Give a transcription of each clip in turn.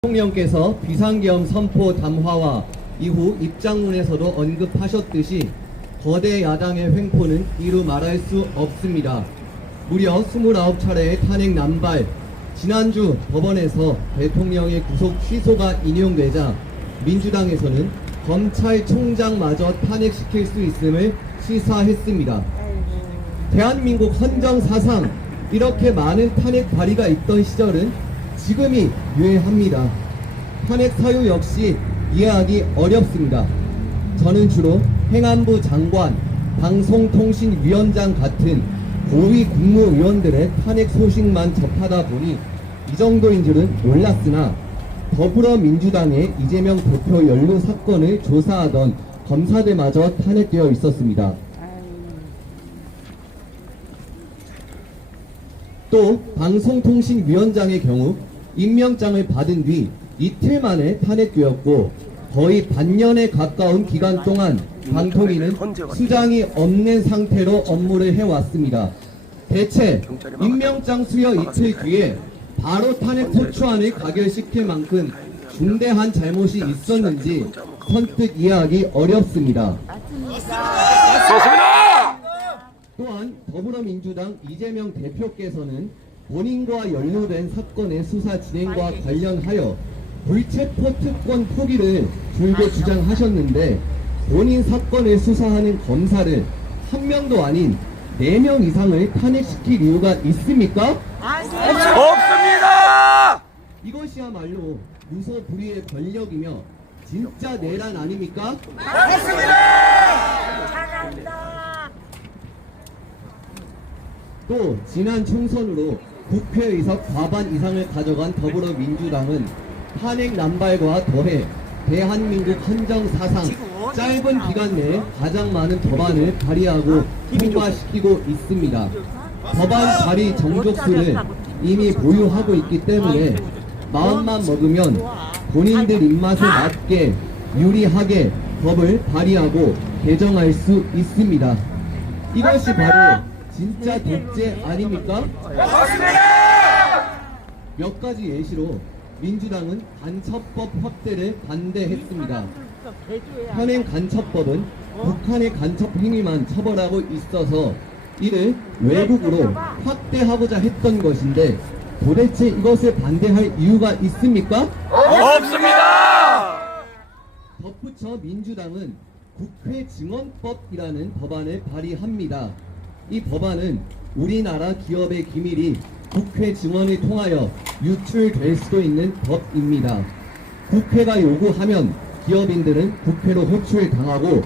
대통령께서 비상계엄 선포 담화와 이후 입장문에서도 언급하셨듯이 거대 야당의 횡포는 이루 말할 수 없습니다. 무려 29차례의 탄핵 남발, 지난주 법원에서 대통령의 구속 취소가 인용되자 민주당에서는 검찰총장마저 탄핵시킬 수 있음을 시사했습니다. 대한민국 헌정사상 이렇게 많은 탄핵 발의가 있던 시절은 지금이 유해합니다. 탄핵 사유 역시 이해하기 어렵습니다. 저는 주로 행안부 장관, 방송통신위원장 같은 고위 국무위원들의 탄핵 소식만 접하다 보니 이 정도인 줄은 몰랐으나 더불어민주당의 이재명 대표 연루 사건을 조사하던 검사들마저 탄핵되어 있었습니다. 또 방송통신위원장의 경우 임명장을 받은 뒤 이틀 만에 탄핵되었고 거의 반년에 가까운 기간 동안 방통위는 수장이 없는 상태로 업무를 해왔습니다. 대체 임명장 수여 이틀 뒤에 바로 탄핵 소추안을 가결시킬 만큼 중대한 잘못이 있었는지 선뜻 이해하기 어렵습니다. 맞습니다. 또한 더불어민주당 이재명 대표께서는 본인과 연루된 사건의 수사 진행과 관련하여 불체포 특권 포기를 줄곧 주장하셨는데 본인 사건을 수사하는 검사를 한 명도 아닌 4명 이상을 탄핵시킬 이유가 있습니까? 없습니다. 이것이야말로 유서불위의 권력이며 진짜 내란 아닙니까? 또 지난 총선으로 국회의석 과반 이상을 가져간 더불어민주당은 탄핵 남발과 더해 대한민국 헌정사상 짧은 기간 내에 가장 많은 법안을 발의하고 통과시키고 있습니다. 법안 발의 정족수를 이미 보유하고 있기 때문에 마음만 먹으면 본인들 입맛에 맞게 유리하게 법을 발의하고 개정할 수 있습니다. 이것이 바로 진짜 독재 아닙니까? 몇 가지 예시로 민주당은 간첩법 확대를 반대했습니다. 현행 간첩법은 북한의 간첩 행위만 처벌하고 있어서 이를 외국으로 확대하고자 했던 것인데 도대체 이것을 반대할 이유가 있습니까? 없습니다. 덧붙여 민주당은 국회증언법이라는 법안을 발의합니다. 이 법안은 우리나라 기업의 기밀이 국회 증언을 통하여 유출될 수도 있는 법입니다. 국회가 요구하면 기업인들은 국회로 호출당하고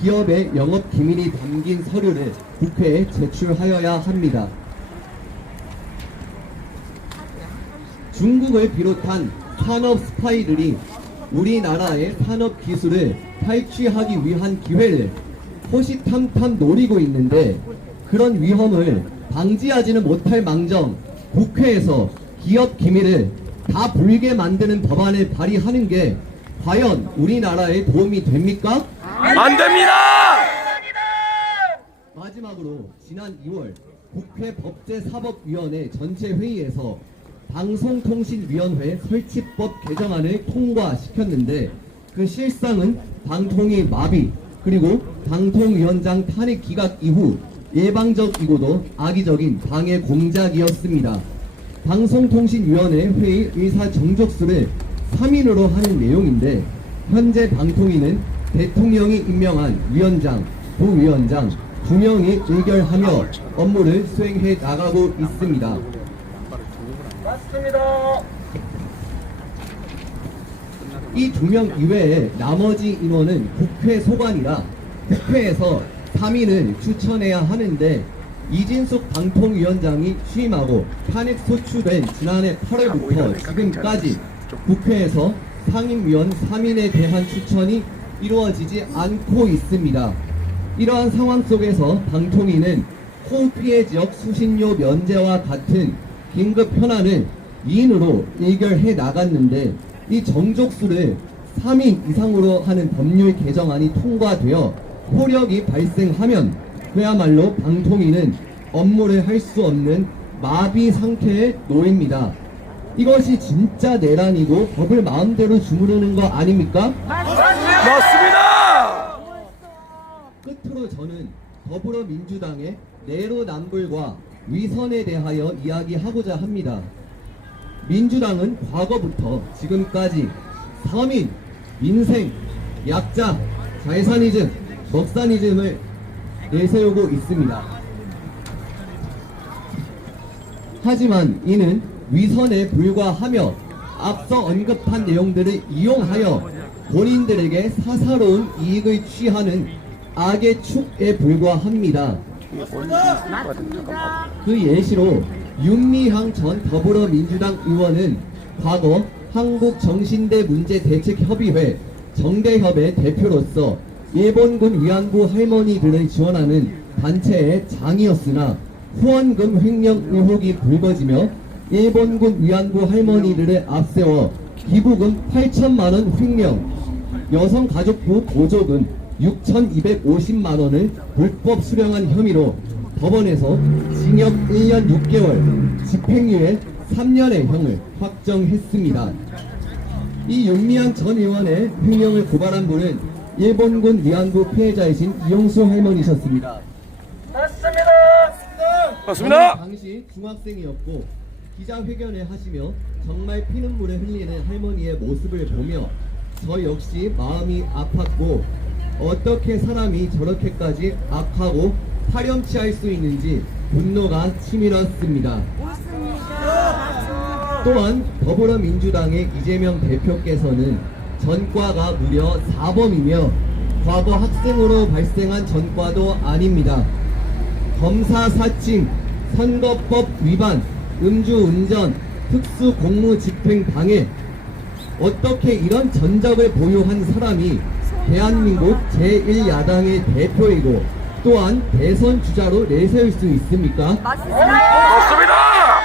기업의 영업 기밀이 담긴 서류를 국회에 제출하여야 합니다. 중국을 비롯한 산업 스파이들이 우리나라의 산업 기술을 탈취하기 위한 기회를 호시탐탐 노리고 있는데 그런 위험을 방지하지는 못할 망정 국회에서 기업 기밀을 다 불게 만드는 법안을 발의하는 게 과연 우리나라에 도움이 됩니까? 안 됩니다. 마지막으로 지난 2월 국회 법제사법위원회 전체 회의에서 방송통신위원회 설치법 개정안을 통과시켰는데 그 실상은 방통위 마비 그리고 방통위원장 탄핵 기각 이후 예방적이고도 악의적인 방해 공작이었습니다. 방송통신위원회 회의 의사 정족수를 3인으로 하는 내용인데 현재 방통위는 대통령이 임명한 위원장, 부위원장 2명이 의결하며 업무를 수행해 나가고 있습니다. 맞습니다. 이 2명 이외에 나머지 인원은 국회 소관이라 국회에서 3인을 추천해야 하는데 이진숙 방통위원장이 취임하고 탄핵 소추된 지난해 8월부터 지금까지 국회에서 상임위원 3인에 대한 추천이 이루어지지 않고 있습니다. 이러한 상황 속에서 방통위는 호우피해 지역 수신료 면제와 같은 긴급 현안을 2인으로 의결해 나갔는데 이 정족수를 3인 이상으로 하는 법률 개정안이 통과되어 효력이 발생하면 그야말로 방통위는 업무를 할 수 없는 마비 상태에 놓입니다. 이것이 진짜 내란이고 법을 마음대로 주무르는 거 아닙니까? 맞습니다. 끝으로 저는 더불어민주당의 내로남불과 위선에 대하여 이야기하고자 합니다. 민주당은 과거부터 지금까지 서민, 민생, 약자, 잘사니즘, 먹사니즘을 내세우고 있습니다. 하지만 이는 위선에 불과하며 앞서 언급한 내용들을 이용하여 본인들에게 사사로운 이익을 취하는 악의 축에 불과합니다. 그 예시로 윤미향 전 더불어민주당 의원은 과거 한국정신대문제대책협의회 정대협의 대표로서 일본군 위안부 할머니들을 지원하는 단체의 장이었으나 후원금 횡령 의혹이 불거지며 일본군 위안부 할머니들을 앞세워 기부금 8천만원 횡령, 여성가족부 보조금 6,250만원을 불법 수령한 혐의로 법원에서 징역 1년 6개월, 집행유예 3년의 형을 확정했습니다. 이 윤미향 전 의원의 횡령을 고발한 분은 일본군 위안부 피해자이신 이용수 할머니셨습니다. 맞습니다. 당시 중학생이었고 기자회견을 하시며 정말 피눈물을 흘리는 할머니의 모습을 보며 저 역시 마음이 아팠고 어떻게 사람이 저렇게까지 악하고 파렴치할 수 있는지 분노가 치밀었습니다. 또한 더불어민주당의 이재명 대표께서는 전과가 무려 4범이며 과거 학생으로 발생한 전과도 아닙니다. 검사 사칭, 선거법 위반, 음주운전, 특수공무집행 방해, 어떻게 이런 전적을 보유한 사람이 대한민국 제1야당의 대표이고 또한 대선 주자로 내세울 수 있습니까? 맞습니다.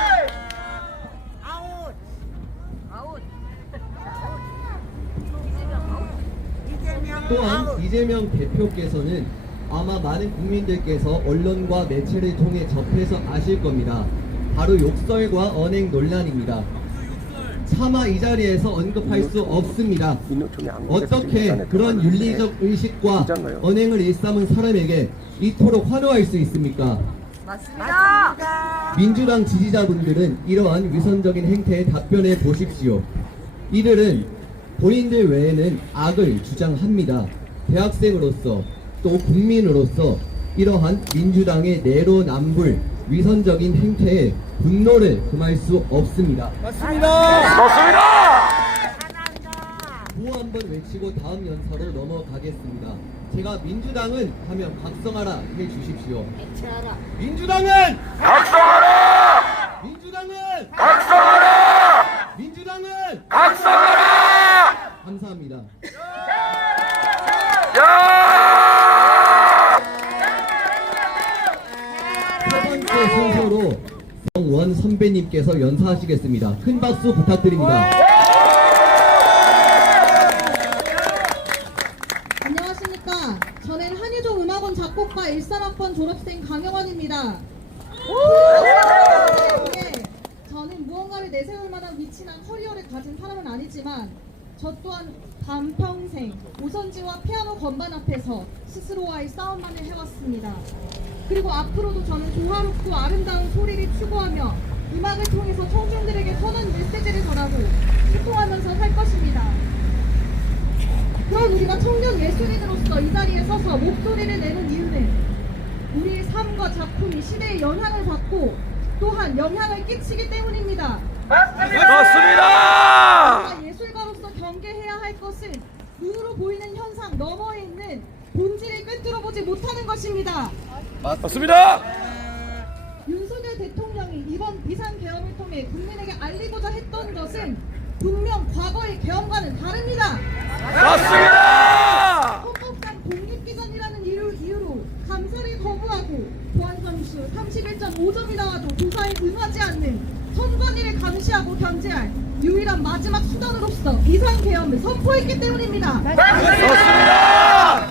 또한 이재명 대표께서는 아마 많은 국민들께서 언론과 매체를 통해 접해서 아실 겁니다. 바로 욕설과 언행 논란입니다. 차마 이 자리에서 언급할 수 없습니다. 어떻게 그런 윤리적 의식과 언행을 일삼은 사람에게 이토록 환호할 수 있습니까? 맞습니다. 민주당 지지자분들은 이러한 위선적인 행태에 답변해 보십시오. 이들은 본인들 외에는 악을 주장합니다. 대학생으로서 또 국민으로서 이러한 민주당의 내로남불 위선적인 행태에 분노를 금할 수 없습니다. 맞습니다. 구호 한번 외치고 다음 연사로 넘어가겠습니다. 제가 민주당은 하면 각성하라 해주십시오. 민주당은 각성하라. 민주당은 각성하라. 민주당은 각성하라. 감사합니다. 야! 첫 번째 순서로 정원 선배님께서 연사하시겠습니다. 큰 박수 부탁드립니다. 안녕하십니까. 저는 한유종 음악원 작곡과 13학번 졸업생 강영원입니다. 저는 무언가를 내세울 만한 위치나 커리어를 가진 사람은 아니지만 저 또한 반평생 오선지와 피아노 건반 앞에서 스스로와의 싸움만을 해왔습니다. 그리고 앞으로도 저는 조화롭고 아름다운 소리를 추구하며 음악을 통해서 청중들에게 선한 메시지를 전하고 소통하면서 살 것입니다. 그런 우리가 청년 예술인으로서 이 자리에 서서 목소리를 내는 이유는 우리의 삶과 작품이 시대에 영향을 받고 또한 영향을 끼치기 때문입니다. 맞습니다. 우리가 예술가로서 경계해야 할 것은 눈으로 보이는 현상 너머에 있는 본질을 꿰뚫어보지 못하는 것입니다. 맞습니다. 윤석열 대통령이 이번 비상계엄을 통해 국민에게 알리고자 했던 것은 분명 과거의 계엄과는 다릅니다. 맞습니다. 헌법상 독립기관이라는 이유로 감사를 거부하고 보안점수 31.5점이 나와도 조사에 응하지 않는 선관위를 감시하고 견제할 유일한 마지막 수단으로서 비상계엄을 선포했기 때문입니다. 맞습니다.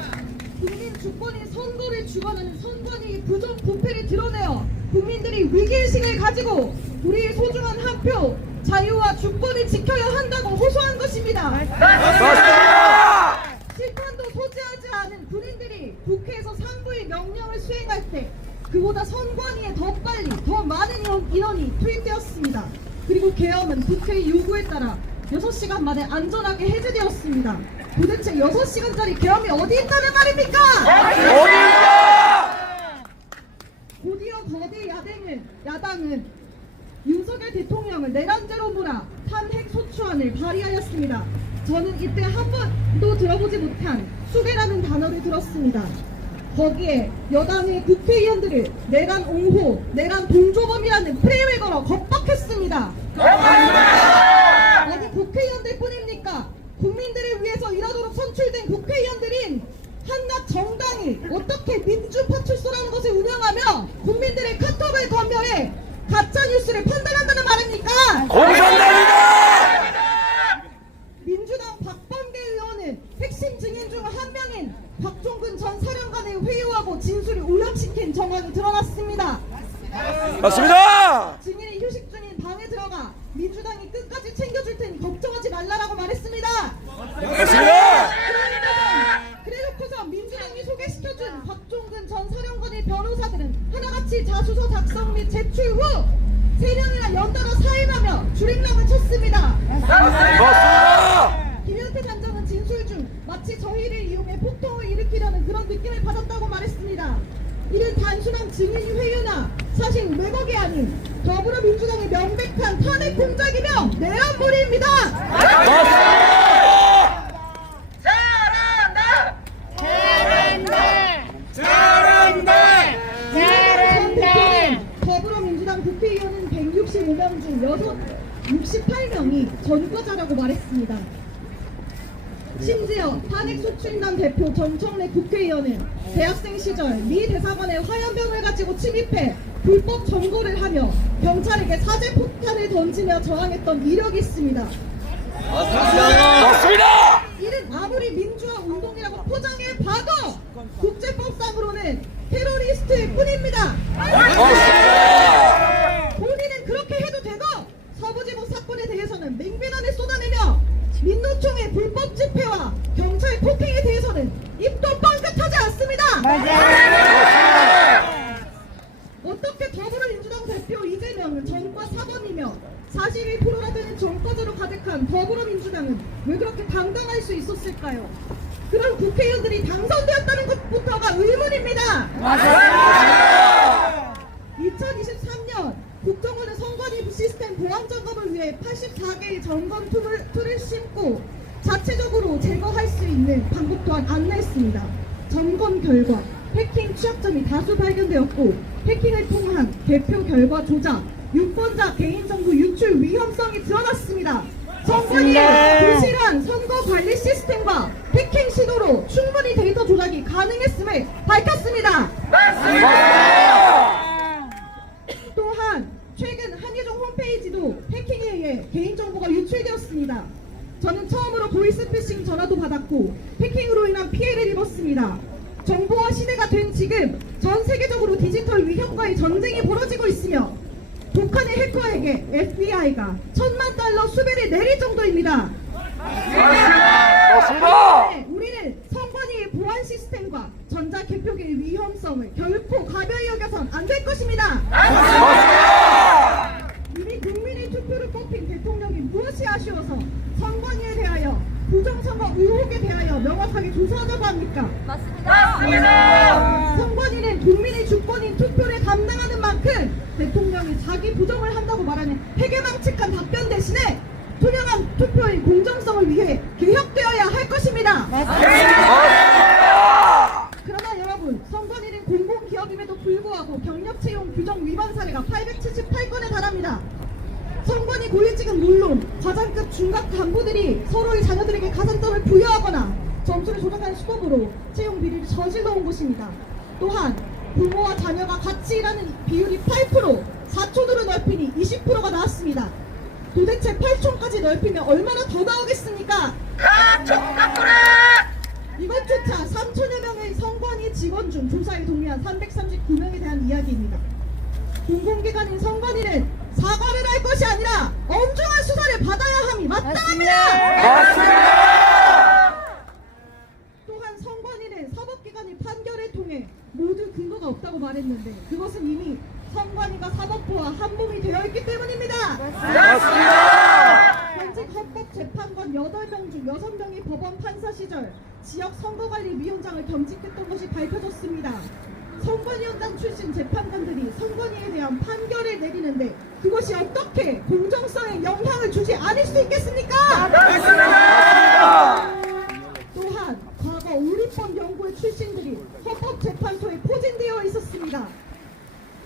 국민 주권인 선거를 주관하는 선관위의 부정 부패를 드러내어 국민들이 위기의식을 가지고 우리의 소중한 한 표 자유와 주권을 지켜야 한다고 호소한 것입니다. 맞습니다. 실권도 소지하지 않은 군인들이 국회에서 상부의 명령을 수행할 때 그보다 선관위에 더 빨리 더 많은 인원이 투입되었습니다. 그리고 계엄은 국회의 요구에 따라 6시간 만에 안전하게 해제되었습니다. 도대체 6시간짜리 계엄이 어디 있다는 말입니까? 어디입니까? 곧이어 거대 야당은 윤석열 대통령을 내란죄로 몰아 탄핵 소추안을 발의하였습니다. 저는 이때 한 번도 들어보지 못한 수괴라는 단어를 들었습니다. 거기에 여당의 국회의원들을 내란 옹호, 내란 동조범이라는 프레임을 걸어 겁박했습니다. 어디 국회의원들 뿐입니까? 국민들을 위해서 이러도록 선출된 국회의원들인 한낱 정당이 어떻게 민주파출소라는 것을 운영하며 국민들의 카톡을 검열해 가짜뉴스를 판단한다는 말입니까? 공산당이다. 민주당 박범계 의원은 핵심 증인 중 한 명인 곽종근 전 사령관을 회유하고 진술을 오염시킨 정황이 드러났습니다. 맞습니다. 증인이 휴식 중인 방에 들어가 민주당이 끝까지 챙겨줄 테니 걱정하지 말라라고 말했습니다. 맞습니다. 그래놓고서 민주당이 소개시켜준 곽종근 전 사령관의 변호사들은 하나같이 자수서 작성 및 제출 후 3명이나 연달아 사임하며 줄임락을 쳤습니다. 맞습니다. 김현태 단장은 진술 중 마치 저희를 이용해 폭동을 일으키려는 그런 느낌을 받았다고 말했습니다. 이는 단순한 증인이 회유나 사실 왜곡이 아닌 더불어민주당의 명백한 탄핵 공작이며 내란몰이입니다. 맞습니다. 전 대표는 더불어민주당 국회의원은 165명 중 68명이 전과자라고 말했습니다. 심지어 탄핵소추인단 대표 정청래 국회의원은 대학생 시절 미 대사관에 화염병을 가지고 침입해 불법 점거를 하며 경찰에게 사제폭탄을 던지며 저항했던 이력이 있습니다. 맞습니다. 이는 아무리 민주화 운동이라고 포장해 봐도 국제법상으로는 테러리스트일 뿐입니다. 본인은 그렇게 해도 되고 서부지법 사건에 대해서는 맹비난을 쏟아내며 민노총의 불법 집회와 경찰 폭행에 대해서는 입도 뻥끗하지 않습니다. 어떻게 더불어민주당 대표 이재명은 전과 사범이며 41%나 되는 전과자로 가득한 더불어민주당은 왜 그렇게 당당할 수 있었을까요? 그런 국회의원들이 당선되었다는 것부터가 의문입니다. 2023년 국정원은 선관위 시스템 보안 점검을 위해 84개의 점검 툴을 심고 자체적으로 제거할 수 있는 방법 또한 안내했습니다. 점검 결과 해킹 취약점이 다수 발견되었고 해킹을 통한 개표 결과 조작, 유권자 개인정보 유출 위험성이 드러났습니다. 선관위의 부실한 선거 관리 시스템과 해킹 시도로 충분히 데이터 조작이 가능했음을 밝혔습니다. 또한 최근 한예종 홈페이지도 해킹에 의해 개인정보가 유출되었습니다. 저는 처음으로 보이스피싱 전화도 받았고 해킹으로 인한 피해를 입었습니다. 정보화 시대가 된 지금 전 세계적으로 디지털 위협과의 전쟁이 벌어지고 있으며 북한의 해커에게 FBI가 $10,000,000 수배를 내릴 정도입니다. 맞습니다. 우리는 선관위의 보안 시스템과 전자개표기의 위험성을 결코 가벼이 여겨선 안 될 것입니다. 이미 국민의 투표를 뽑힌 대통령이 무엇이 아쉬워서 선관위에 대하여 부정선거 의혹에 대하여 명확하게 조사하자고 합니까? 맞습니다. 선관위는 국민의 주권인 투표를 감당하는 만큼 대통령이 자기 부정을 한다고 말하는 해괴망측한 답변 대신에 투명한 투표의 공정성을 위해 개혁되어야 할 것입니다. 그러나 여러분, 선관위는 공공기업임에도 불구하고 경력 채용 규정 위반 사례가 878건에 달합니다. 선관위 고위직은 물론 과장급 중간 간부들이 서로의 자녀들에게 가산점을 부여하거나 점수를 조작하는 수법으로 채용 비리를 저질러 온 곳입니다. 또한 부모와 자녀가 같이 일하는 비율이 8%, 4촌으로 넓히니 20%가 나왔습니다. 도대체 8촌까지 넓히면 얼마나 더 나오겠습니까? 이것조차 3천여 명의 선관위 직원 중 조사에 동의한 339명에 대한 이야기입니다. 공공기관인 선관위는 사과를 할 것이 아니라 엄중한 수사를 받아야 함이 마땅합니다. 맞습니다. 또한 선관위는 사법기관이 판결을 통해 모두 근거가 없다고 말했는데 그것은 이미 선관위가 사법부와 한몸이 되어 있기 때문입니다. 맞습니다. 현직 헌법재판관 8명 중 6명이 법원 판사 시절 지역 선거관리위원장을 겸직했던 것이 밝혀졌습니다. 선관위원장 출신 재판관들이 선관위에 대한 판결을 내리는데 그것이 어떻게 공정성에 영향을 주지 않을 수 있겠습니까? 또한 과거 우리법 연구회 출신들이 헌법재판소에 포진되어 있었습니다.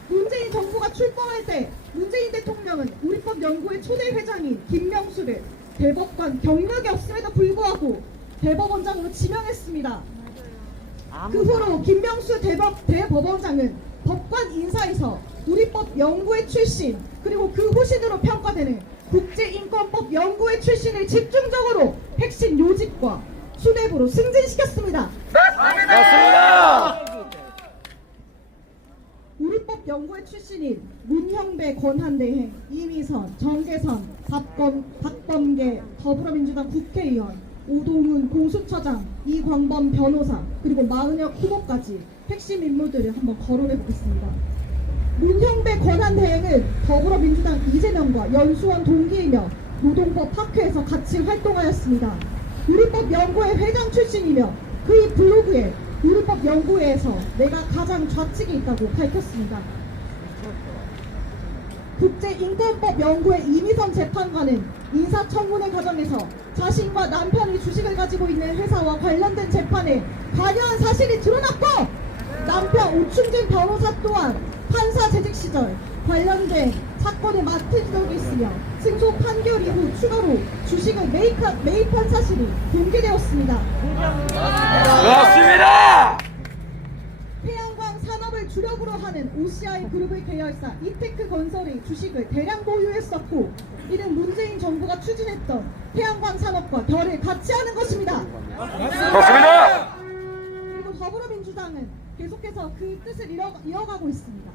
문재인 정부가 출범할 때 문재인 대통령은 우리법 연구회 초대 회장인 김명수를 대법관 경력이 없음에도 불구하고 대법원장으로 지명했습니다. 그 후로 김명수 대법원장은 법관 인사에서 우리법 연구회 출신 그리고 그 후신으로 평가되는 국제인권법 연구회 출신을 집중적으로 핵심 요직과 수뇌부로 승진시켰습니다. 맞습니다. 우리법 연구회 출신인 문형배 권한대행, 이미선, 정계선, 박범계 더불어민주당 국회의원, 오동훈 공수처장, 이광범 변호사, 그리고 마은혁 후보까지 핵심 인물들을 한번 거론해 보겠습니다. 문형배 권한대행은 더불어민주당 이재명과 연수원 동기이며 노동법 학회에서 같이 활동하였습니다. 우리법 연구회 회장 출신이며 그의 블로그에 우리법 연구회에서 내가 가장 좌측에 있다고 밝혔습니다. 국제인권법 연구회 이미선 재판관은 인사청문회 과정에서 자신과 남편이 주식을 가지고 있는 회사와 관련된 재판에 관여한 사실이 드러났고 남편 오충진 변호사 또한 판사 재직 시절 관련된 사건에 맡은 적이 있으며 승소 판결 이후 추가로 주식을 매입한 사실이 공개되었습니다. 맞습니다. 태양광 산업을 주력으로 하는 OCI 그룹의 계열사 이테크 건설의 주식을 대량 보유했었고 이는 문재인 정부가 추진했던 태양광 산업과 결을 같이 하는 것입니다. 맞습니다. 그리고 더불어민주당은 계속해서 그 뜻을 이어가고 있습니다.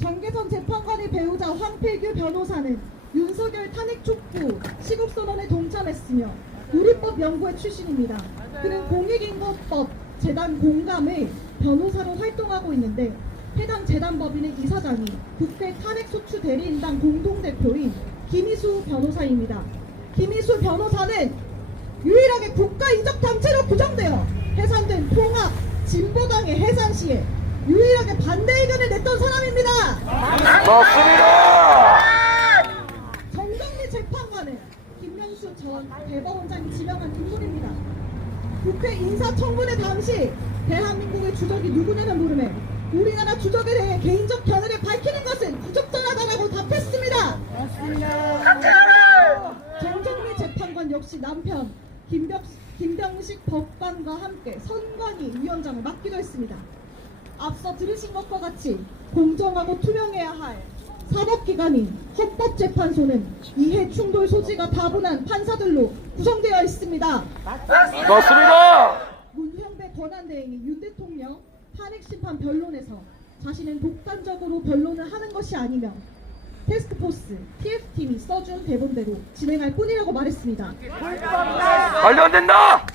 정계선 재판관의 배우자 황필규 변호사는 윤석열 탄핵 촉구 시국선언에 동참했으며 우리법 연구회 출신입니다. 그는 공익인권법 재단 공감의 변호사로 활동하고 있는데 해당 재단 법인의 이사장이 국회 탄핵소추 대리인당 공동대표인 김희수 변호사입니다. 김희수 변호사는 유일하게 국가이적단체로 규정되어 해산된 통합 진보당의 해산 시에 유일하게 반대 의견을 냈던 사람입니다. 맞습니다. 정정미 재판관은 김명수 전 대법원장이 지명한 인물입니다. 국회 인사청문회 당시 대한민국의 주적이 누구냐는 물음에 우리나라 주적에 대해 개인적 견해를 밝히는 것은 부적절하다고 답했습니다. 정정미 재판관 역시 남편 김병식 법관과 함께 선관위 위원장을 맡기도 했습니다. 앞서 들으신 것과 같이 공정하고 투명해야 할 사법기관인 헌법재판소는 이해 충돌 소지가 다분한 판사들로 구성되어 있습니다. 맞습니다. 문형배 권한대행이 윤 대통령 탄핵심판 변론에서 자신은 독단적으로 변론을 하는 것이 아니며 테스크포스 TF팀이 써준 대본대로 진행할 뿐이라고 말했습니다. 말도 안 된다.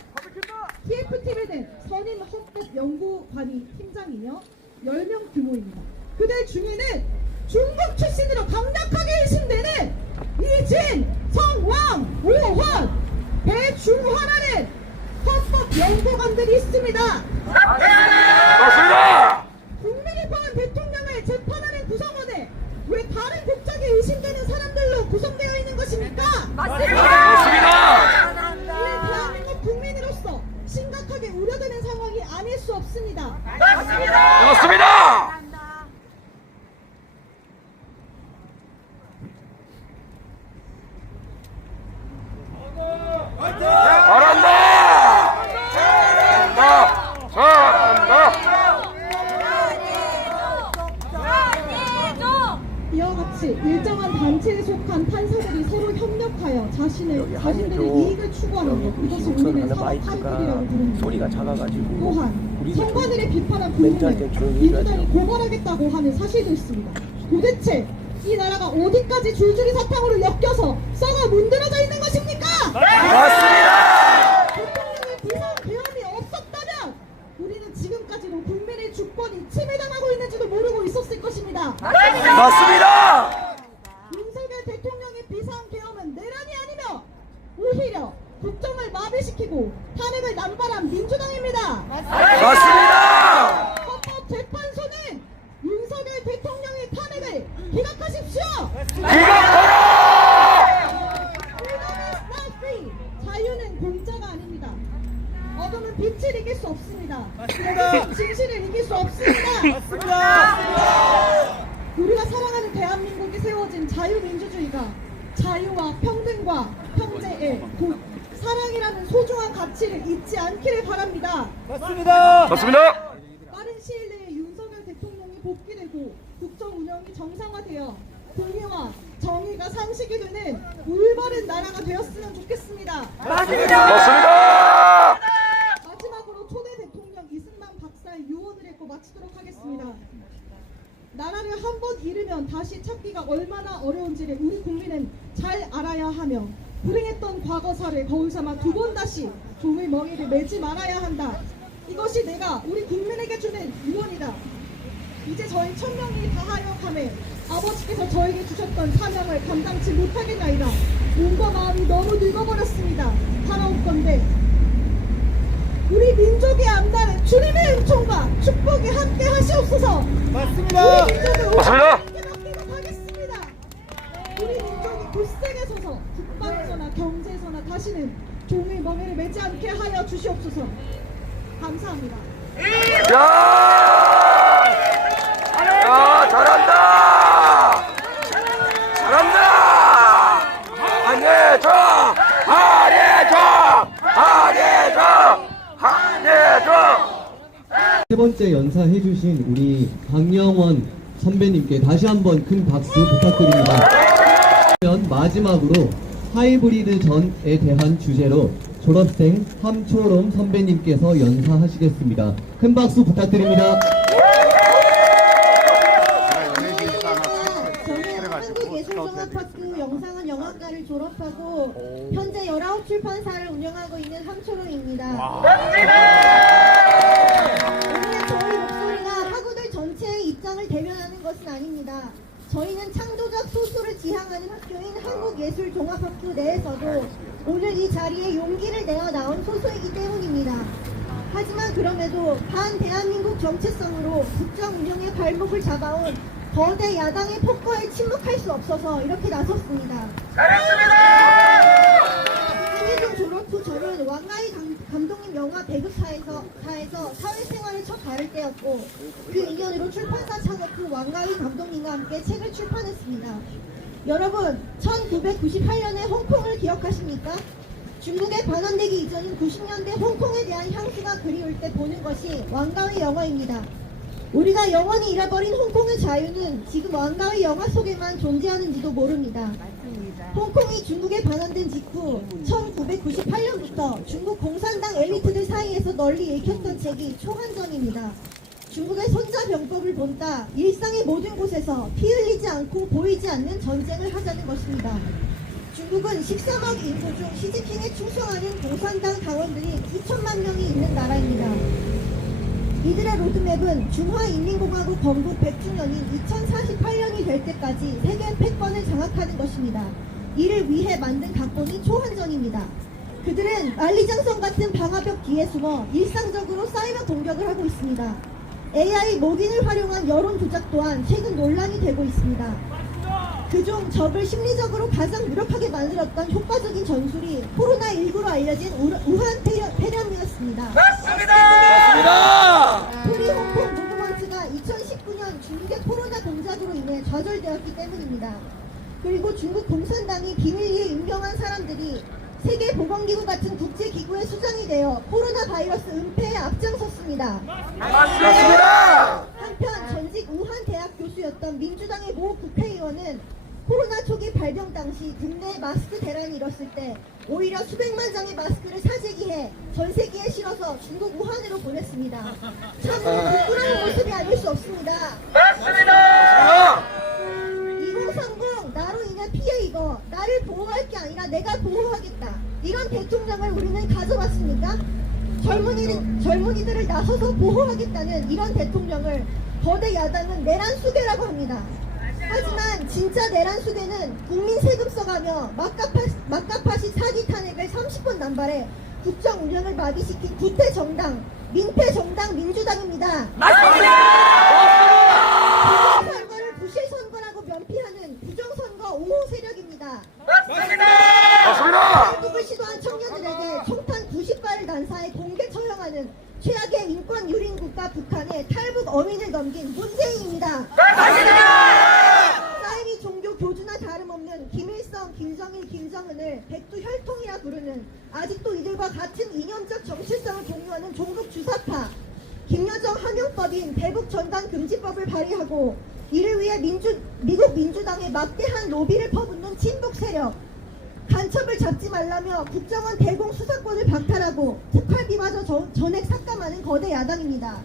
TF팀에는 선임 헌법연구관이 팀장이며 10명 규모입니다. 그들 중에는 중국 출신으로 강력하게 의심되는 이진, 성왕, 오헌, 배중환하는 헌법연구관들이 있습니다. 맞습니다. 국민이 뽑은 대통령을 재판하는 구성원에 왜 다른 국적이 의심되는 사람들로 구성되어 있는 것입니까? 맞습니다. 이는 대한민국 국민으로서 심각하게 우려되는 상황이 아닐 수 없습니다. 맞습니다. 잘한다. 이와 같이 일정한 단체에 속한 판사들이 서로 협력하여 자신들의 이익을 추구하는 것, 이것을 우리는 사법파이들이라고 부릅니다. 소리가 작아가지고 또한 선관위를 비판한 부분을 민주당이 고발하겠다고 하는 사실도 있습니다. 도대체 이 나라가 어디까지 줄줄이 사탕으로 엮여서 썩어 문드러져 있는 것입니까? 맞습니다. 대통령의 비상 계엄이 없었다면 우리는 지금까지도 국민의 주권이 침해당하고 있는지도 모르고 있었을 것입니다. 맞습니다. 윤석열 대통령의 비상 계엄은 내란이 아니며 오히려 국정을 마비시키고 탄핵을 남발한 민주당입니다. 맞습니다. 헌법재판소는 윤석열 대통령의 탄핵을 기각하십시오. Freedom is not free. 자유는 공짜가 아닙니다. 어둠은 빛을 이길 수 없습니다. 어둠은 진실을 이길 수 없습니다. 우리가 사랑하는 대한민국이 세워진 자유민주주의가 자유와 평등과 평재의 곧 사랑이라는 소중한 가치를 잊지 않기를 바랍니다. 맞습니다. 빠른 시일 내에 윤석열 대통령이 복귀되고 국정 운영이 정상화되어 공의와 정의가 상식이 되는 올바른 나라가 되었으면 좋겠습니다. 맞습니다. 마지막으로 초대 대통령 이승만 박사의 유언을 읽고 마치도록 하겠습니다. 나라를 한 번 잃으면 다시 찾기가 얼마나 어려운지를 우리 국민은 잘 알아야 하며 불행했던 과거사를 거울 삼아 두 번 다시 종의 멍에를 매지 말아야 한다. 이것이 내가 우리 국민에게 주는 유언이다. 이제 저희 천명이 다하여 가매 아버지께서 저에게 주셨던 사명을 감당치 못하겠나이다. 몸과 마음이 너무 늙어버렸습니다. 살아온건데 우리 민족의 앞날은 주님의 은총과 축복이 함께 하시옵소서. 맞습니다. 우리 민족을 맞습니다. 오늘께 맡기고 가겠습니다. 우리 민족이 굳세게 서서 국방에서나 경제에서나 다시는 종의 멍에를 매지 않게 하여 주시옵소서. 감사합니다. 야, 잘한다. 잘한다. 한예종, 한예종, 한예종, 한예종. 세 번째 연사해주신 우리 강영원 선배님께 다시 한번 큰 박수 부탁드립니다. 마지막으로 하이브리드 전에 대한 주제로 졸업생 함초롬 선배님께서 연사하시겠습니다. 큰 박수 부탁드립니다. 저는 한국예술종합학교 영상은 영화과를 졸업하고 현재 19출판사를 운영하고 있는 함초롱입니다. 오늘 저희 목소리가 학우들 전체의 입장을 대변하는 것은 아닙니다. 저희는 창조적 소수를 지향하는 학교인 한국예술종합학교 내에서도 오늘 이 자리에 용기를 내어 나온 소수이기 때문입니다. 하지만 그럼에도 반대한민국 정체성으로 국정 운영의 발목을 잡아온 거대 야당의 폭거에 침묵할 수 없어서 이렇게 나섰습니다. 한예종 졸업 후 저는 왕가희 감독님 영화 배급사에서 사회생활을 첫 가을 때였고 그 인연으로 출판사 창업 후 왕가희 감독님과 함께 책을 출판했습니다. 여러분, 1998년에 홍콩을 기억하십니까? 중국에 반환되기 이전인 90년대 홍콩에 대한 향수가 그리울 때 보는 것이 왕가의 영화입니다. 우리가 영원히 잃어버린 홍콩의 자유는 지금 왕가의 영화 속에만 존재하는지도 모릅니다. 홍콩이 중국에 반환된 직후 1998년부터 중국 공산당 엘리트들 사이에서 널리 읽혔던 책이 초한전입니다. 중국의 손자병법을 본따 일상의 모든 곳에서 피 흘리지 않고 보이지 않는 전쟁을 하자는 것입니다. 중국은 13억 인구 중 시진핑에 충성하는 공산당 당원들이 2천만 명이 있는 나라입니다. 이들의 로드맵은 중화인민공화국 건국 100주년인 2048년이 될 때까지 세계 패권을 장악하는 것입니다. 이를 위해 만든 각본이 초한전입니다. 그들은 만리장성 같은 방화벽 뒤에 숨어 일상적으로 사이버 공격을 하고 있습니다. AI 모긴을 활용한 여론 조작 또한 최근 논란이 되고 있습니다. 그중 적을 심리적으로 가장 무력하게 만들었던 효과적인 전술이 코로나19로 알려진 우한 폐렴이었습니다. 프리홍콩 무브먼트가 2019년 중국의 코로나 동작으로 인해 좌절되었기 때문입니다. 그리고 중국 공산당이 비밀리에 임명한 사람들이 세계보건기구 같은 국제기구의 수장이 되어 코로나 바이러스 은폐에 앞장섰습니다. 한편 전직 우한 대학 교수였던 민주당의 모 국회의원은 코로나 초기 발병 당시 국내에 마스크 대란이 일었을 때 오히려 수백만 장의 마스크를 사재기해 전 세계에 실어서 중국 우한으로 보냈습니다. 참 부끄러운 모습이 아닐 수 없습니다. 이공사 자유를 우리는 가져왔습니까? 젊은이들을 나서서 보호하겠다는 이런 대통령을 거대 야당은 내란수괴라고 합니다. 하지만 진짜 내란수괴는 국민 세금 써가며 막가파시 사기 탄핵을 30번 남발해 국정 운영을 마비시킨 구태정당, 민폐정당 민주당입니다. 부정선거를 부실선거라고 면피하는 부정선거 5호 세력입니다. 맞습니다. 탈북을 시도한 청년들에게 총탄 90발을 난사해 공개 처형하는 최악의 인권 유린 국가 북한에 탈북 어민을 넘긴 문재인입니다. 사이비 종교 교주나 다름없는 김일성, 김정일, 김정은을 백두혈통이라 부르는 아직도 이들과 같은 이념적 정체성을 공유하는 종북 주사파 김여정 항용법인 대북 전단 금지법을 발의하고 이를 위해 미국 민주당의 막대한 로비를 퍼붓는 친북 세력 간첩을 잡지 말라며 국정원 대공 수사권을 박탈하고 특활비마저 전액 삭감하는 거대 야당입니다.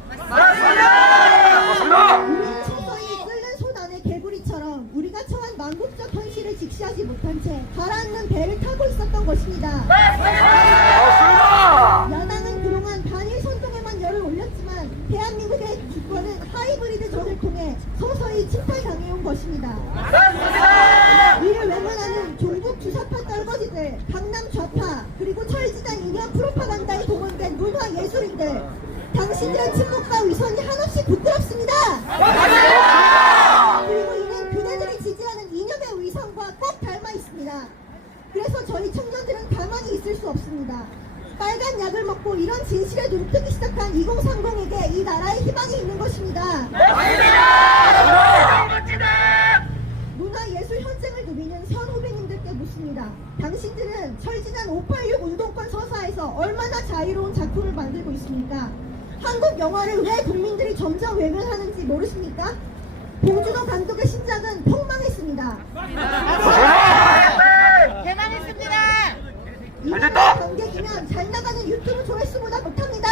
우리는 서서히 끓는 솥 안의 개구리처럼 우리가 처한 망국적 현실을 직시하지 못한 채 가라앉는 배를 타고 있었던 것입니다. 야당은 그동안 반일 선동에만 열을 올렸지만 대한민국의 주권은 하이브리드전을 통해 서서히 침탈당해온 것입니다. 이를 외면하는 종북 주사파 떨거지들, 강남 좌파, 그리고 철지단 이념 프로파간다에 동원된 문화예술인들, 당신들의 침묵과 위선이 한없이 부끄럽습니다. 그리고 이는 그대들이 지지하는 이념의 위선과 꼭 닮아 있습니다. 그래서 저희 청년들은 가만히 있을 수 없습니다. 빨간 약을 먹고 이런 진실에 눈뜨기 시작한 2030에게 이 나라에 희망이 있는 것입니다. 문화예술 현장을 누비는 선 후배님들께 묻습니다. 당신들은 철지난 586 운동권 서사에서 얼마나 자유로운 작품을 만들고 있습니까? 한국 영화를 왜 국민들이 점점 외면하는지 모르십니까? 봉준호 감독의 신작은 폭망했습니다. 개망했습니다. 이런 관객이면 잘 나가는 유튜브 조회수보다 못합니다.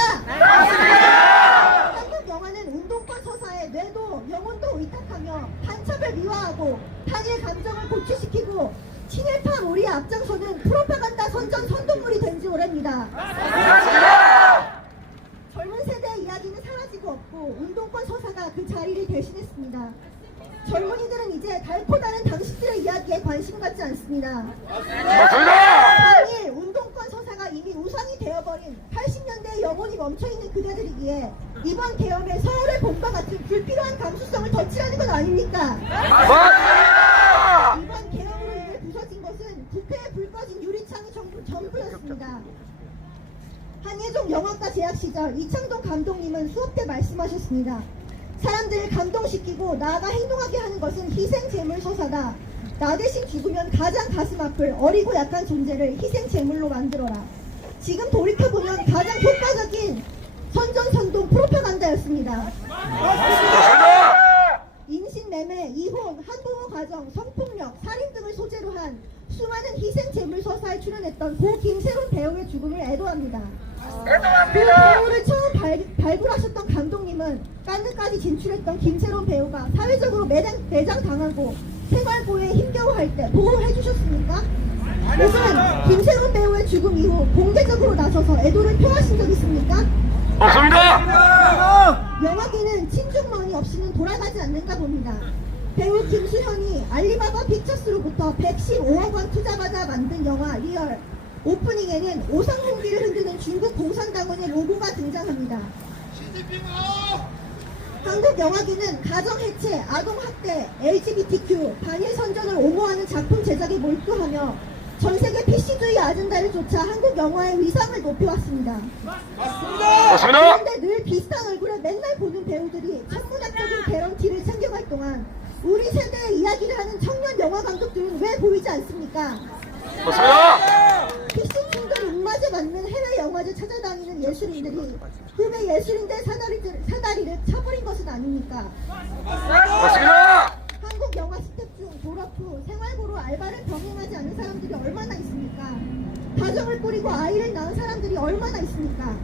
한국 영화는 운동권 서사에 뇌도 영혼도 의탁하며 판첩을 미화하고 탄일 감정을 고취시키고 친일파 몰이에 앞장서는 프로파간다 선전 선동물이 된 지 오래입니다. 젊은 세대의 이야기는 사라지고 없고 운동권 서사가 그 자리를 대신했습니다. 젊은이들은 이제 달코 다른 당신들의 이야기에 관심 갖지 않습니다. 당일 운동권 서사가 이미 우상이 되어버린 80년대의 영혼이 멈춰있는 그대들이기에 이번 계엄에 서울의 봄과 같은 불필요한 감수성을 덧칠하는 건 아닙니까? 이번 계엄으로 인해 부서진 것은 국회에 불 꺼진 유리창이 전부였습니다. 한예종 영화과 재학 시절 이창동 감독님은 수업 때 말씀하셨습니다. 사람들을 감동시키고 나아가 행동하게 하는 것은 희생제물 서사다. 나 대신 죽으면 가장 가슴 아플 어리고 약한 존재를 희생제물로 만들어라. 지금 돌이켜보면 가장 효과적인 선전선동 프로파간다였습니다. 인신매매, 이혼, 한부모 가정, 성폭력, 살인 등을 소재로 한 수많은 희생제물 서사에 출연했던 고 김세론 배우의 죽음을 애도합니다. 그 배우를 처음 발굴하셨던 감독님은 깐느까지 진출했던 김세론 배우가 사회적으로 매장당하고 생활고에 힘겨워할 때 보호해 주셨습니까? 혹은 김세론 배우의 죽음 이후 공개적으로 나서서 애도를 표하신 적 있습니까? 없습니다. 영화계는 친중머니 없이는 돌아가지 않는가 봅니다. 배우 김수현이 알리바바 픽처스로부터 115억 원 투자받아 만든 영화 리얼 오프닝에는 오상홍기를 흔드는 중국 공산당원의 로고가 등장합니다. 한국 영화계는 가정해체, 아동학대, LGBTQ, 반일 선전을 옹호하는 작품 제작에 몰두하며 전세계 PC주의 아젠다를 쫓아 한국 영화의 위상을 높여왔습니다. 그런데 늘 비슷한 얼굴을 맨날 보는 배우들이 천문학적인 개런티를 챙겨갈 동안 우리 세대의 이야기를 하는 청년 영화 감독들은 왜 보이지 않습니까? PC 충돌 입맛에 맞는 해외 영화제 찾아다니는 예술인들이 후배 예술인들 사다리를 차버린 것은 아닙니까? 한국 영화 스텝 중 졸업 후 생활고로 알바를 병행하지 않은 사람들이 얼마나 있습니까? 가정을 꾸리고 아이를 낳은 사람들이 얼마나 있습니까?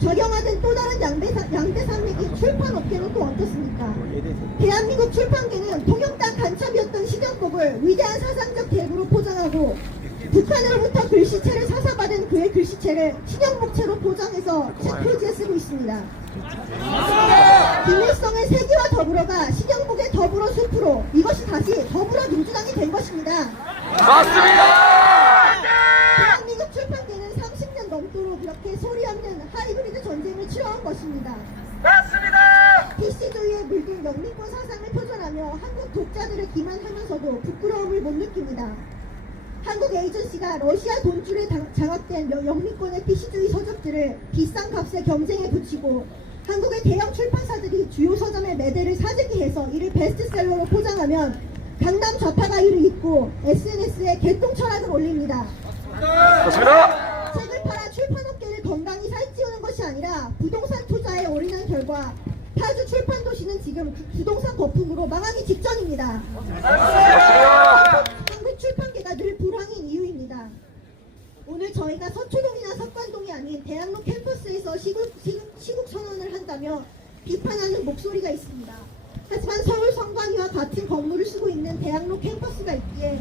적용하던 또 다른 양대산맥인 출판업계는 또 어떻습니까? 대한민국 출판계는 통영당 간첩이었던 시경복을 위대한 사상적 대구로 포장하고 북한으로부터 글씨체를 사사받은 그의 글씨체를 신형목체로 포장해서 책 표지에 쓰고 있습니다. 김일성의 세기와 더불어가 신형목의 더불어 숲으로 이것이 다시 더불어민주당이 된 것입니다. 맞습니다. 대한민국 출판계는 30년 넘도록 이렇게 소리 없는 하이브리드 전쟁을 치러온 것입니다. 맞습니다. PC주의에 물든 영미권 사상을 표절하며 한국 독자들을 기만하면서도 부끄러움을 못 느낍니다. 한국 에이전시가 러시아 돈줄에 장악된 영미권의 PC주의 서적들을 비싼 값에 경쟁에 붙이고 한국의 대형 출판사들이 주요 서점의 매대를 사재기 해서 이를 베스트셀러로 포장하면 강남 좌파가 이를 읽고 SNS에 개똥 철학을 올립니다. 맞습니다. 책을 팔아 출판업계를 건강히 살찌우는 것이 아니라 부동산 투자에 올인한 결과 파주 출판 도시는 지금 부동산 거품으로 망하기 직전입니다. 맞습니다. 한국 출판계가 늘 불황인 이유입니다. 오늘 저희가 서초동이나 석관동이 아닌 대학로 캠퍼스에서 시국 선언을 한다며 비판하는 목소리가 있습니다. 하지만 서울 성관위와 같은 건물을 쓰고 있는 대학로 캠퍼스가 있기에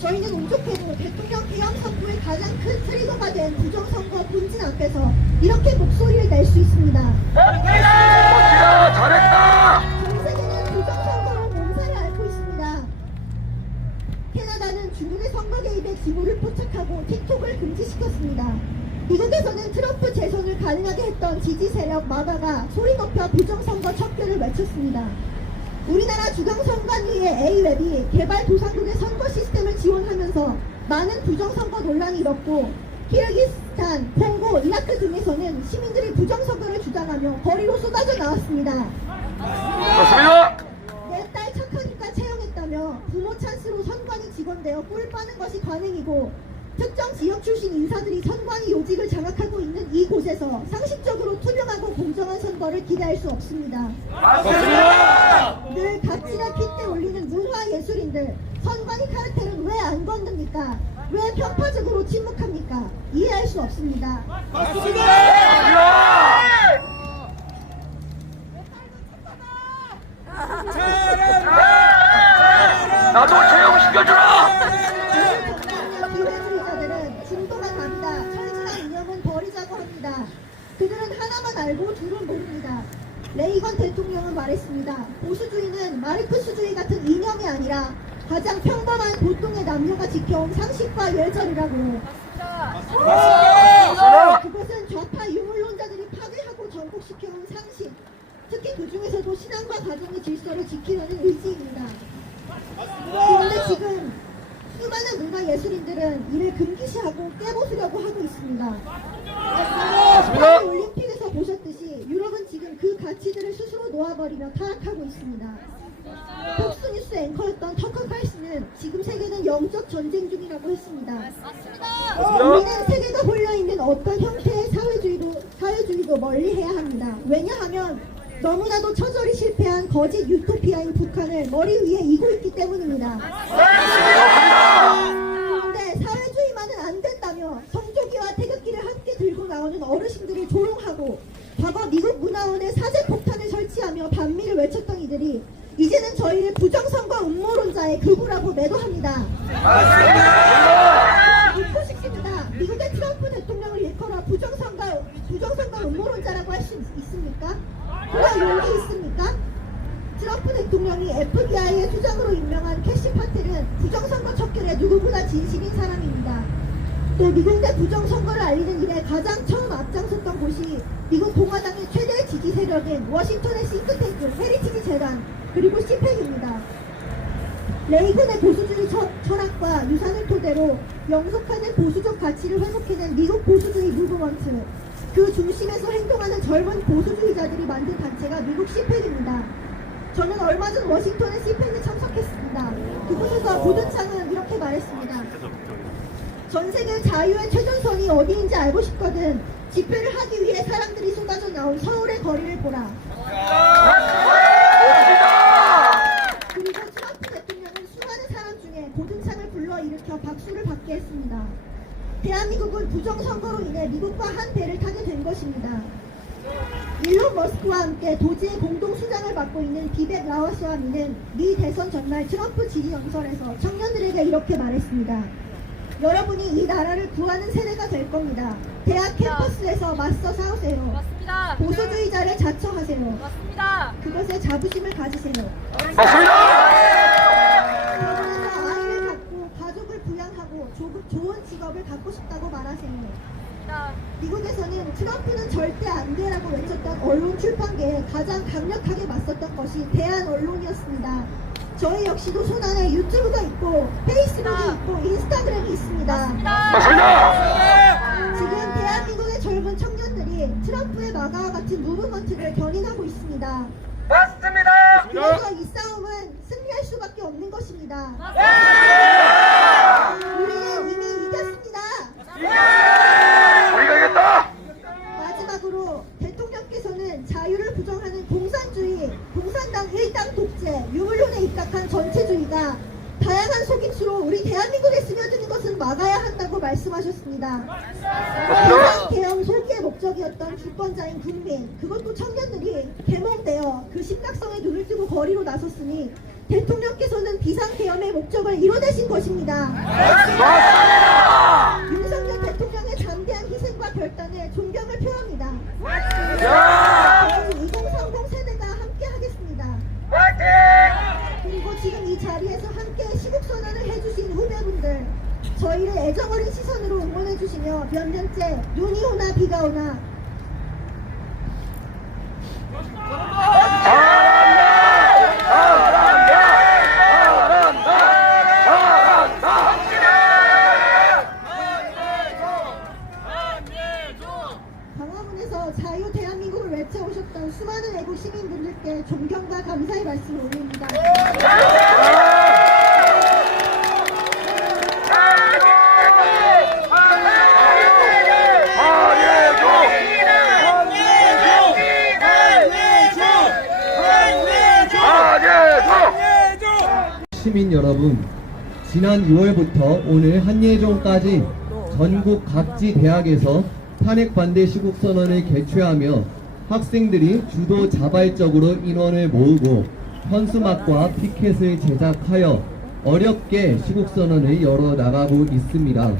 저희는 옹족해도 대통령 계엄 선포의 가장 큰 트리거가 된 부정선거 본진 앞에서 이렇게 목소리를 낼 수 있습니다. 멋지다. 잘했다. 전 세계는 부정선거로 몸살을 앓고 있습니다. 캐나다는 중국의 선거 개입에 기물을 포착하고 틱톡을 금지시켰습니다. 미국에서는 트럼프 재선을 가능하게 했던 지지 세력 마가가 소리 높여 부정선거 척결을 외쳤습니다. 우리나라 중앙선관위의 A웹이 개발도상국의 선거 시스템을 지원하면서 많은 부정선거 논란이 일었고 키르기스탄, 콩고, 이라크 등에서는 시민들이 부정선거를 주장하며 거리로 쏟아져 나왔습니다. 맞습니다. 내 딸 착하니까 채용했다며 부모 찬스로 선관위 직원되어 꿀 빠는 것이 관행이고 특정 지역 출신 인사들이 선관위 요직을 장악하고 있는 이곳에서 상식적으로 투명하고 공정한 선거를 기대할 수 없습니다. 맞습니다. 늘 갑질에 핏대 올리는 문화예술인들, 선관위 카르텔은 왜 안 걷습니까? 왜 편파적으로 침묵합니까? 이해할 수 없습니다. 맞습니다. 나도 채용시켜주라. 기회주의자들은 중도가 답이다. 철저한 이념은 버리자고 합니다. 그들은 하나만 알고 둘은 모릅니다. 레이건 대통령은 말했습니다. 보수주의는 마르크스주의 같은 이념이 아니라 가장 평범한 보통의 남녀가 지켜온 상식과 예절이라고요. 그것은 좌파 유물론자들이 파괴하고 전복시켜온 상식, 특히 그 중에서도 신앙과 가정의 질서를 지키려는 의지입니다. 그런데 지금 수많은 문화예술인들은 이를 금기시하고 깨부수려고 하고 있습니다. 파리 올림픽에서 보셨듯이 유럽은 지금 그 가치들을 스스로 놓아버리며 타락하고 있습니다. 폭스뉴스 앵커였던 터커 칼스는 지금 세계는 영적 전쟁 중이라고 했습니다. 우리는 세계가 홀려있는 어떤 형태의 사회주의도 멀리해야 합니다. 왜냐하면 너무나도 처절히 실패한 거짓 유토피아인 북한을 머리 위에 이고 있기 때문입니다. 그런데 사회주의만은 안 된다며 성조기와 태극기를 함께 들고 나오는 어르신들을 조롱하고 과거 미국 문화원에 사제폭탄을 설치하며 반미를 외쳤던 이들이 이제는 저희를 부정선거 음모론자의 극우라고 매도합니다. 묻고 싶습니다. 미국의 트럼프 대통령을 일컬어 부정선거 음모론자라고 할 수 있습니까? 그런 용기 있습니까? 트럼프 대통령이 FBI의 수장으로 임명한 캐시 파텔은 부정선거 척결에 누구보다 진심인 사람입니다. 또 미국 내 부정선거를 알리는 일에 가장 처음 앞장섰던 곳이 미국 공화당의 최대 지지 세력인 워싱턴의 싱크탱크 헤리티지 재단 그리고 시팩입니다. 레이건의 보수주의 철학과 유산을 토대로 영속하는 보수적 가치를 회복해낸 미국 보수주의 무브먼트, 그 중심에서 행동하는 젊은 보수주의자들이 만든 단체가 미국 시팩입니다. 저는 얼마 전 워싱턴의 시팩에 참석했습니다. 그곳에서 보든창은 이렇게 말했습니다. 전 세계 자유의 최전선이 어디인지 알고 싶거든 집회를 하기 위해 사람들이 쏟아져 나온 서울의 거리를 보라. 그리고 트럼프 대통령은 수많은 사람 중에 보든창을 불러일으켜 박수를 받게 했습니다. 대한민국은 부정선거로 인해 미국과 한 배를 타게 된 것입니다. 일론 머스크와 함께 도지의 공동수장을 맡고 있는 비백 라와스와미는 미 대선 전날 트럼프 지지 연설에서 청년들에게 이렇게 말했습니다. 여러분이 이 나라를 구하는 세대가 될 겁니다. 대학 캠퍼스에서 맞서 싸우세요. 맞습니다. 보수주의자를 자처하세요. 맞습니다. 그것에 자부심을 가지세요. 맞습니다. 결혼해서 아이를 갖고 가족을 부양하고 좋은 직업을 갖고 싶다고 말하세요. 미국에서는 트럼프는 절대 안 돼라고 외쳤던 언론 출판계에 가장 강력하게 맞섰던 것이 대한 언론이었습니다. 저희 역시도 손안에 유튜브가 있고 페이스북이 있고 인스타그램이 있습니다. 맞습니다. 지금 대한민국의 젊은 청년들이 트럼프의 마가와 같은 무브먼트를 견인하고 있습니다. 맞습니다. 그래서 이 싸움은 승리할 수밖에 없는 것입니다. 우리는 이미 이겼습니다. 우리가 이겼다. 마지막으로 대통령께서는 자유를 부정하는 공산주의, 공산당 일당 독재, 유물론에 입각한 전체주의가 다양한 속임수로 우리 대한민국에 스며드는 것은 막아야 한다고 말씀하셨습니다. 대상 개혁 소기의 목적이었던 주권자인 국민, 그것도 청년들이 계몽되어 그 심각성에 눈을 뜨고 거리로 나섰으니 대통령께서는 비상계엄의 목적을 이뤄내신 것입니다. 윤석열 대통령의 담대한 희생과 결단에 존경을 표합니다. 2030 세대가 함께 하겠습니다. 그리고 지금 이 자리에서 함께 시국선언을 해주신 후배분들, 저희를 애정어린 시선으로 응원해주시며 몇 년째 눈이 오나 비가 오나 광화문에서 자유 대한민국을 외쳐오셨던 수많은 애국 시민분들께 존경과 감사의 말씀을 올립니다. 시민 여러분, 지난 6월부터 오늘 한예종까지 전국 각지 대학에서 탄핵 반대 시국선언을 개최하며 학생들이 주도 자발적으로 인원을 모으고 현수막과 피켓을 제작하여 어렵게 시국선언을 열어나가고 있습니다.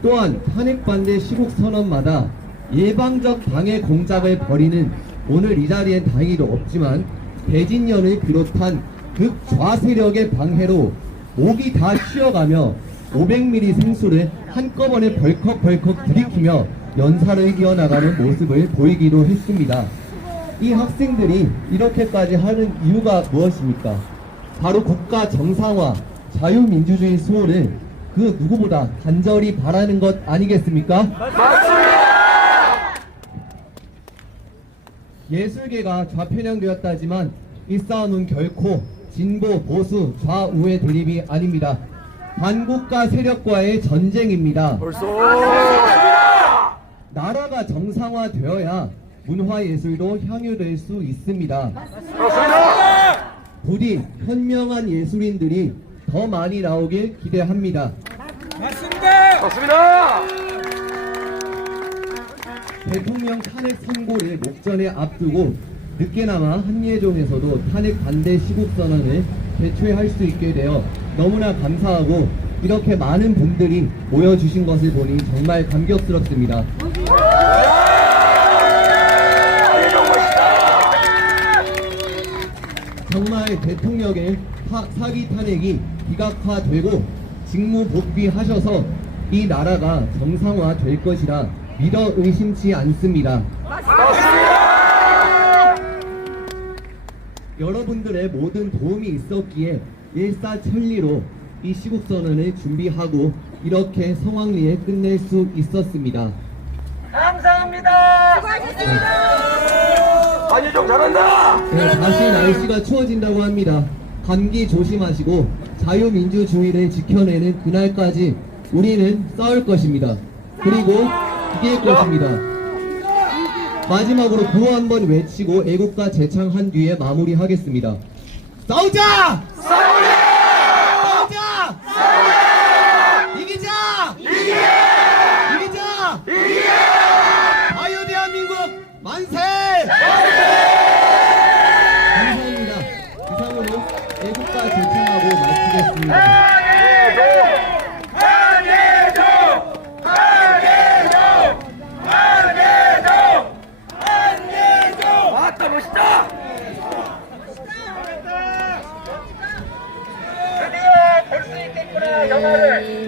또한 탄핵 반대 시국선언마다 예방적 방해 공작을 벌이는 오늘 이 자리엔 다행히도 없지만 배진년을 비롯한 극좌 세력의 방해로 목이 다 쉬어가며 500ml 생수를 한꺼번에 벌컥벌컥 들이키며 연사를 이어나가는 모습을 보이기도 했습니다. 이 학생들이 이렇게까지 하는 이유가 무엇입니까? 바로 국가 정상화, 자유민주주의 수호를 그 누구보다 간절히 바라는 것 아니겠습니까? 맞습니다. 예술계가 좌편향되었다지만 이 싸움은 결코 진보, 보수, 좌우의 대립이 아닙니다. 반국가 세력과의 전쟁입니다. 나라가 정상화되어야 문화예술도 향유될 수 있습니다. 맞습니다. 부디 현명한 예술인들이 더 많이 나오길 기대합니다. 맞습니다. 대통령 탄핵 선고를 목전에 앞두고 늦게나마 한예종에서도 탄핵 반대 시국선언을 개최할 수 있게 되어 너무나 감사하고 이렇게 많은 분들이 모여주신 것을 보니 정말 감격스럽습니다. 정말 대통령의 사기 탄핵이 비각화되고 직무 복귀하셔서 이 나라가 정상화 될 것이라 믿어 의심치 않습니다. 여러분들의 모든 도움이 있었기에 일사천리로 이 시국선언을 준비하고 이렇게 성황리에 끝낼 수 있었습니다. 감사합니다. 한예종 잘한다. 네, 다시 날씨가 추워진다고 합니다. 감기 조심하시고 자유민주주의를 지켜내는 그날까지 우리는 싸울 것입니다. 그리고 이길 것입니다. 마지막으로 구호 한번 외치고 애국가 재창한 뒤에 마무리하겠습니다. 싸우자! 싸우자! 이기자! 이기자! 자유 대한민국 만세! 감사합니다. 이상으로 애국가 재창하고 마치겠습니다. 한예종! 볼 수 있겠구나 영화를